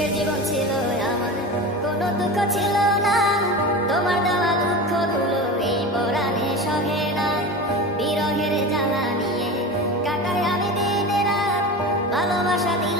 দুঃখের জীবন ছিল আমাদের কোনো দুঃখ ছিল না। তোমার দেওয়া দুঃখগুলো এই পরাণে সহে না বিরহের জ্বালা নিয়ে কাটায় আমি দিন রাত। ভালোবাসা দিল